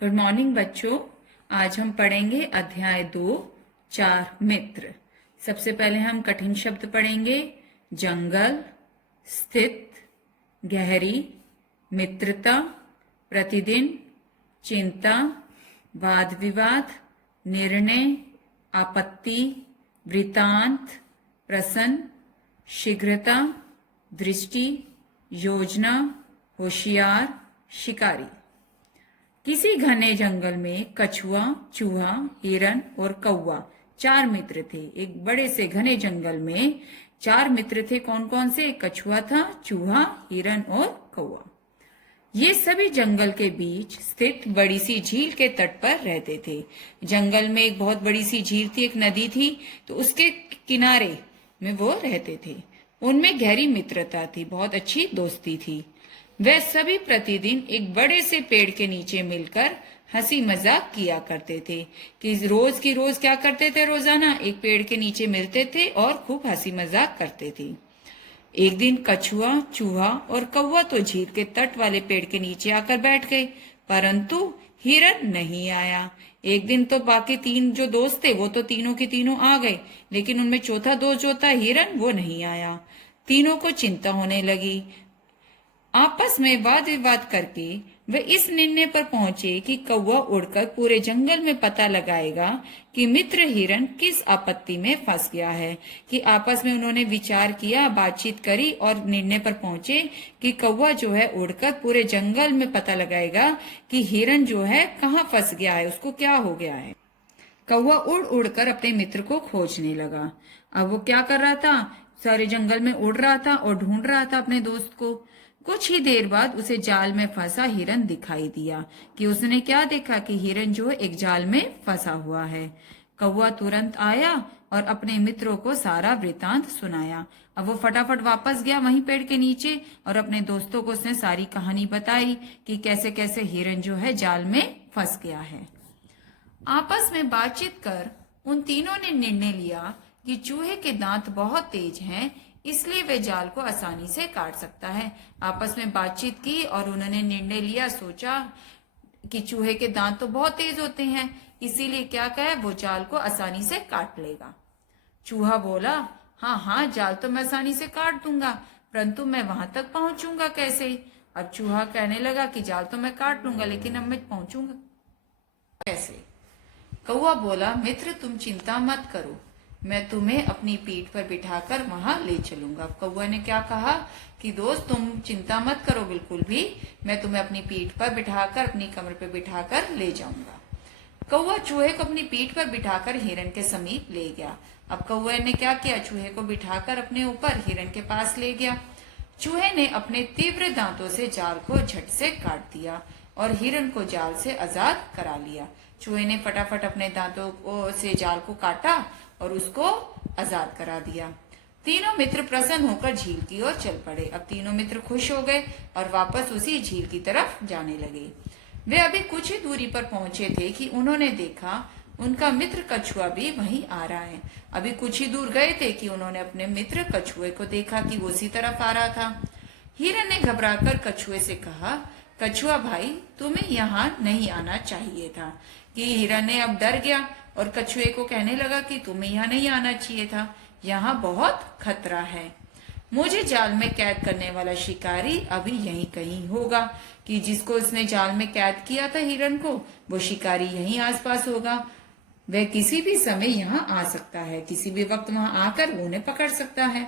Good morning बच्चों। आज हम पढ़ेंगे अध्याय 2 चार मित्र। सबसे पहले हम कठिन शब्द पढ़ेंगे। जंगल, स्थित, गहरी, मित्रता, प्रतिदिन, चिंता, वाद विवाद, निर्णय, आपत्ति, वृतांत, प्रसन्न, शीघ्रता, दृष्टि, योजना, होशियार, शिकारी। किसी घने जंगल में कछुआ, चूहा, हिरन और कौवा चार मित्र थे। एक बड़े से घने जंगल में चार मित्र थे। कौन कौन से? कछुआ था, चूहा, हिरन और कौवा। ये सभी जंगल के बीच स्थित बड़ी सी झील के तट पर रहते थे। जंगल में एक बहुत बड़ी सी झील थी, एक नदी थी, तो उसके किनारे में वो रहते थे। उनमें गहरी मित्रता थी, बहुत अच्छी दोस्ती थी। वे सभी प्रतिदिन एक बड़े से पेड़ के नीचे मिलकर हंसी मजाक किया करते थे। कि रोज की रोज क्या करते थे? रोजाना एक पेड़ के नीचे मिलते थे और खूब हंसी मजाक करते थे। एक दिन कछुआ, चूहा और कौवा तो झील के तट वाले पेड़ के नीचे आकर बैठ गए, परंतु हिरन नहीं आया। एक दिन तो बाकी तीन जो दोस्त थे वो तो तीनों के तीनों आ गए, लेकिन उनमें चौथा दोस्त जो था हिरन, वो नहीं आया। तीनों को चिंता होने लगी। आपस में वाद विवाद करके वे इस निर्णय पर पहुंचे कि कौवा उड़कर पूरे जंगल में पता लगाएगा कि मित्र हिरन किस आपत्ति में फंस गया है। कि आपस में उन्होंने विचार किया, बातचीत करी और निर्णय पर पहुंचे कि कौवा जो है उड़कर पूरे जंगल में पता लगाएगा कि हिरन जो है कहाँ फंस गया है, उसको क्या हो गया है। कौवा उड़ उड़कर अपने मित्र को खोजने लगा। अब वो क्या कर रहा था? सारे जंगल में उड़ रहा था और ढूंढ रहा था अपने दोस्त को। कुछ ही देर बाद उसे जाल में फंसा हिरन दिखाई दिया। कि उसने क्या देखा कि हिरन जो एक जाल में फंसा हुआ है। कौवा तुरंत आया और अपने मित्रों को सारा वृतांत सुनाया। अब वो फटाफट वापस गया वहीं पेड़ के नीचे और अपने दोस्तों को उसने सारी कहानी बताई कि कैसे कैसे हिरन जो है जाल में फंस गया है। आपस में बातचीत कर उन तीनों ने निर्णय लिया कि चूहे के दांत बहुत तेज हैं, इसलिए वे जाल को आसानी से काट सकता है। आपस में बातचीत की और उन्होंने निर्णय लिया, सोचा कि चूहे के दांत तो बहुत तेज होते हैं, इसीलिए क्या कहे, वो जाल को आसानी से काट लेगा। चूहा बोला, हाँ हाँ, जाल तो मैं आसानी से काट दूंगा, परंतु मैं वहां तक पहुंचूंगा कैसे? अब चूहा कहने लगा कि जाल तो मैं काट लूंगा, लेकिन अब मैं पहुंचूंगा कैसे? कौवा बोला, मित्र तुम चिंता मत करो, मैं तुम्हें अपनी पीठ पर बिठाकर वहां ले चलूंगा। कौवा ने क्या कहा कि दोस्त तुम चिंता मत करो बिल्कुल भी, मैं तुम्हें अपनी पीठ पर बिठाकर अपनी कमर पर बिठाकर ले जाऊंगा। कौवा चूहे को अपनी पीठ पर बिठाकर हिरन के समीप ले गया। अब कौवे ने क्या किया? चूहे को बिठाकर अपने ऊपर हिरन के पास ले गया। चूहे ने अपने तीव्र दांतों से जाल को झट से काट दिया और हिरन को जाल से आजाद करा लिया। चूहे ने फटाफट अपने दांतों से जाल को काटा और उसको आजाद करा दिया। तीनों मित्र प्रसन्न होकर झील की ओर चल पड़े। अब तीनों मित्र खुश हो गए और वापस उसी झील की तरफ जाने लगे। वे अभी कुछ ही दूरी पर पहुंचे थे कि उन्होंने देखा उनका मित्र कछुआ भी वहीं आ रहा है। अभी कुछ ही दूर गए थे कि उन्होंने अपने मित्र कछुए को देखा कि वो उसी तरफ आ रहा था। हिरन ने घबराकर कछुए से कहा, कछुआ भाई तुम्हें यहाँ नहीं आना चाहिए था। कि हिरन ने अब डर गया और कछुए को कहने लगा कि तुम्हें यहाँ नहीं आना चाहिए था, यहाँ बहुत खतरा है। मुझे जाल में कैद करने वाला शिकारी अभी यहीं कहीं होगा। कि जिसको उसने जाल में कैद किया था हिरन को, वो शिकारी यहीं आसपास होगा। वह किसी भी समय यहाँ आ सकता है, किसी भी वक्त वहां आकर वो उन्हें पकड़ सकता है।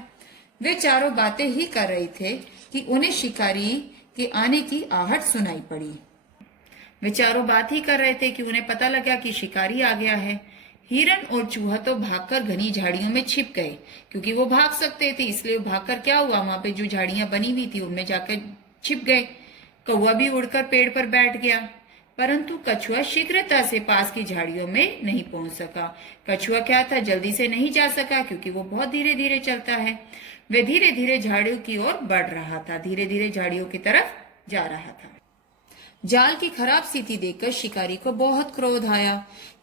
वे चारों बातें ही कर रहे थे कि उन्हें शिकारी के आने की आहट सुनाई पड़ी। वे चारों बात ही कर रहे थे कि उन्हें पता लगा कि शिकारी आ गया है। हिरन और चूहा तो भागकर घनी झाड़ियों में छिप गए, क्योंकि वो भाग सकते थे, इसलिए भागकर क्या हुआ, वहां पे जो झाड़ियां बनी हुई थी उनमें जाकर छिप गए। कौवा भी उड़कर पेड़ पर बैठ गया, परंतु कछुआ शीघ्रता से पास की झाड़ियों में नहीं पहुंच सका। कछुआ क्या था, जल्दी से नहीं जा सका, क्योंकि वो बहुत धीरे धीरे चलता है। वे धीरे धीरे झाड़ियों की ओर बढ़ रहा था, धीरे धीरे झाड़ियों की तरफ जा रहा था। जाल की खराब स्थिति देखकर शिकारी को बहुत क्रोध आया।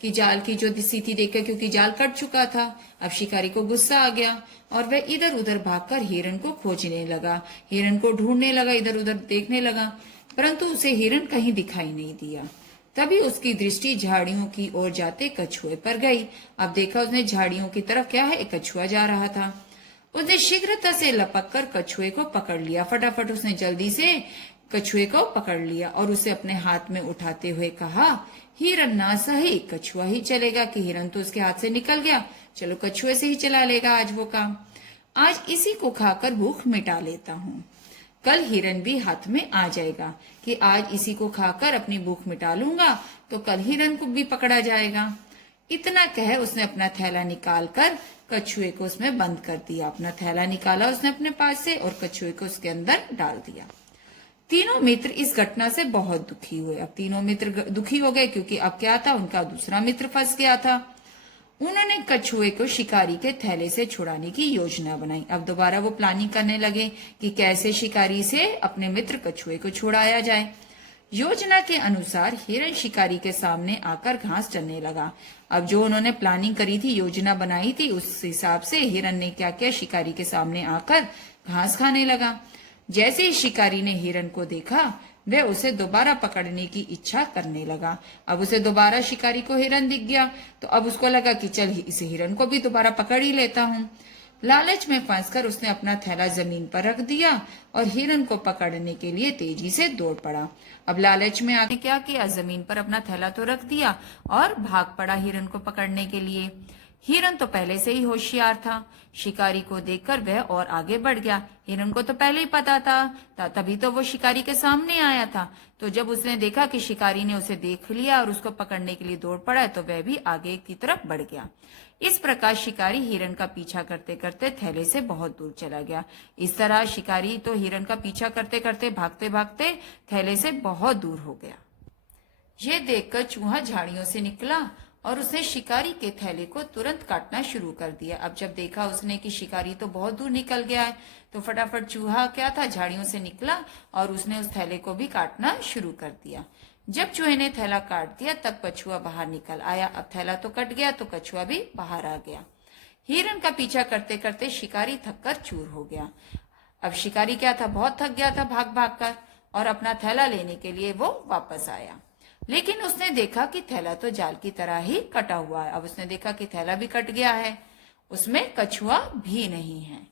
कि जाल की जो स्थिति देखकर, क्योंकि जाल कट चुका था, अब शिकारी को गुस्सा आ गया और वह इधर उधर भागकर हिरन को खोजने लगा। हिरन को ढूंढने लगा, इधर उधर देखने लगा, परंतु उसे हिरन कहीं दिखाई नहीं दिया। तभी उसकी दृष्टि झाड़ियों की ओर जाते कछुए पर गई। अब देखा उसने झाड़ियों की तरफ क्या है, एक कछुआ जा रहा था। उसने शीघ्रता से लपक कर कछुए को पकड़ लिया। फटाफट उसने जल्दी से कछुए को पकड़ लिया और उसे अपने हाथ में उठाते हुए कहा, हिरन ना सही, कछुआ ही चलेगा। कि हिरन तो उसके हाथ से निकल गया, चलो कछुए से ही चला लेगा आज वो काम। आज इसी को खाकर भूख मिटा लेता हूँ, कल हिरन भी हाथ में आ जाएगा। कि आज इसी को खाकर अपनी भूख मिटा लूंगा तो कल हिरन को भी पकड़ा जाएगा। इतना कह उसने अपना थैला निकालकर कछुए को उसमें बंद कर दिया। अपना थैला निकाला उसने अपने पास से और कछुए को उसके अंदर डाल दिया। तीनों मित्र इस घटना से बहुत दुखी हुए। अब तीनों मित्र दुखी हो गए क्योंकि अब क्या था, उनका दूसरा मित्र फंस गया था। उन्होंने कछुए को शिकारी के थैले से छुड़ाने की योजना बनाई। अब दोबारा वो प्लानिंग करने लगे कि कैसे शिकारी से अपने मित्र कछुए को छुड़ाया जाए। योजना के अनुसार हिरन शिकारी के सामने आकर घास चरने लगा। अब जो उन्होंने प्लानिंग करी थी, योजना बनाई थी, उस हिसाब से हिरन ने क्या किया, शिकारी के सामने आकर घास खाने लगा। जैसे ही शिकारी ने हिरन को देखा, वह उसे दोबारा पकड़ने की इच्छा करने लगा। अब उसे दोबारा शिकारी को हिरन दिख गया तो अब उसको लगा कि चल इस हिरन को भी दोबारा पकड़ ही लेता हूँ। लालच में फंसकर उसने अपना थैला जमीन पर रख दिया और हिरन को पकड़ने के लिए तेजी से दौड़ पड़ा। अब लालच में आके क्या किया, जमीन पर अपना थैला तो रख दिया और भाग पड़ा हिरन को पकड़ने के लिए। हिरन तो पहले से ही होशियार था। शिकारी को देखकर वह और आगे बढ़ गया। हिरन को तो पहले ही पता था, तभी तो वो शिकारी के सामने आया था। तो जब उसने देखा कि शिकारी ने उसे देख लिया और उसको पकड़ने के लिए दौड़ पड़ा है, तो वह भी आगे की तरफ बढ़ गया। इस प्रकार शिकारी हिरन का पीछा करते करते थैले से बहुत दूर चला गया। इस तरह शिकारी तो हिरन का पीछा करते करते भागते भागते थैले से बहुत दूर हो गया। ये देखकर चूहा झाड़ियों से निकला और उसने शिकारी के थैले को तुरंत काटना शुरू कर दिया। अब जब देखा उसने कि शिकारी तो बहुत दूर निकल गया है, तो फटाफट चूहा क्या था, झाड़ियों से निकला और उसने उस थैले को भी काटना शुरू कर दिया। जब चूहे ने थैला काट दिया तब कछुआ बाहर निकल आया। अब थैला तो कट गया तो कछुआ भी बाहर आ गया। हिरन का पीछा करते करते शिकारी थककर चूर हो गया। अब शिकारी क्या था, बहुत थक गया था भाग भाग कर, और अपना थैला लेने के लिए वो वापस आया। लेकिन उसने देखा कि थैला तो जाल की तरह ही कटा हुआ है। अब उसने देखा कि थैला भी कट गया है, उसमें कछुआ भी नहीं है।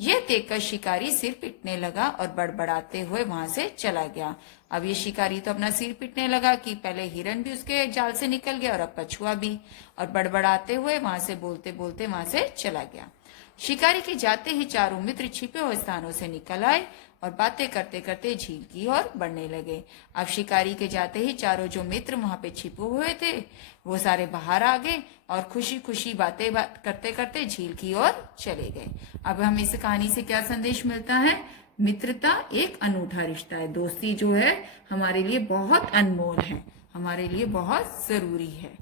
यह देखकर शिकारी सिर पीटने लगा और बड़बड़ाते हुए वहां से चला गया। अब ये शिकारी तो अपना सिर पीटने लगा कि पहले हिरन भी उसके जाल से निकल गया और अब कछुआ भी, और बड़बड़ाते हुए वहां से बोलते बोलते वहां से चला गया। शिकारी के जाते ही चारों मित्र छिपे हुए स्थानों से निकल आए और बातें करते करते झील की ओर बढ़ने लगे। अब शिकारी के जाते ही चारों जो मित्र वहां पे छिपे हुए थे वो सारे बाहर आ गए और खुशी खुशी बातें करते करते झील की ओर चले गए। अब हमें इस कहानी से क्या संदेश मिलता है, मित्रता एक अनूठा रिश्ता है। दोस्ती जो है हमारे लिए बहुत अनमोल है, हमारे लिए बहुत जरूरी है।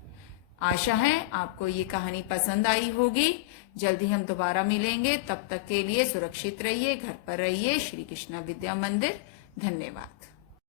आशा है आपको ये कहानी पसंद आई होगी। जल्दी हम दोबारा मिलेंगे, तब तक के लिए सुरक्षित रहिए, घर पर रहिए। श्री कृष्णा विद्या मंदिर। धन्यवाद।